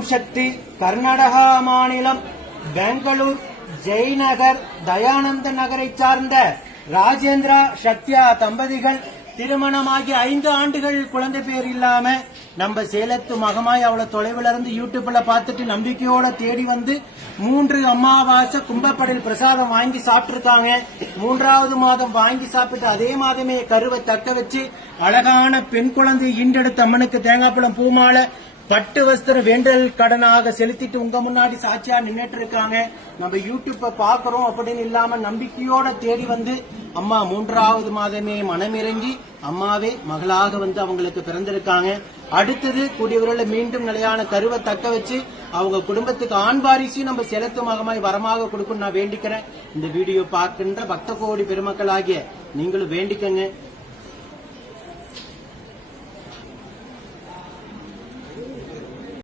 ஓம் சக்தி. கர்நாடகா மாநிலம் பெங்களூர் ஜெய்நகர் தயானந்த நகரை சார்ந்த ராஜேந்திரா சத்யா தம்பதிகள் திருமணமாகி 5 ஆண்டுகள் குழந்தை பேர் இல்லாம நம்ம சேலத்து மகமாய் அவ்வளவு தொலைவுல இருந்து யூடியூப்ல பார்த்துட்டு நம்பிக்கையோட தேடி வந்து 3 அமாவாசை கும்பப்படல் பிரசாதம் வாங்கி சாப்பிட்டுருக்காங்க. 3வது மாதம் வாங்கி சாப்பிட்டு அதே மாதமே கருவை தக்க வச்சு அழகான பெண் குழந்தை ஈண்டெடுத்த அம்மனுக்கு தேங்காய் பழம் பூமாலை பட்டு வஸ்திர வேண்டல் கடனாக செலுத்திட்டு உங்க முன்னாடி சாட்சியா நின்னுட்டு இருக்காங்க. நம்ம யூடியூப்ப பாக்குறோம் அப்படின்னு இல்லாம நம்பிக்கையோட தேடி வந்து அம்மா 3வது மாதமே மனமிறங்கி அம்மாவே மகளாக வந்து அவங்களுக்கு பிறந்திருக்காங்க. அடுத்தது கூடியவர்களை மீண்டும் நிலையான கருவை தக்க வச்சு அவங்க குடும்பத்துக்கு ஆண் வாரிசு நம்ம செலுத்து மகமாய் வரமாக கொடுக்கணும் நான் வேண்டிக்கிறேன். இந்த வீடியோ பார்க்கின்ற பக்த கோடி பெருமக்கள் ஆகிய நீங்களும் வேண்டிக்கங்க.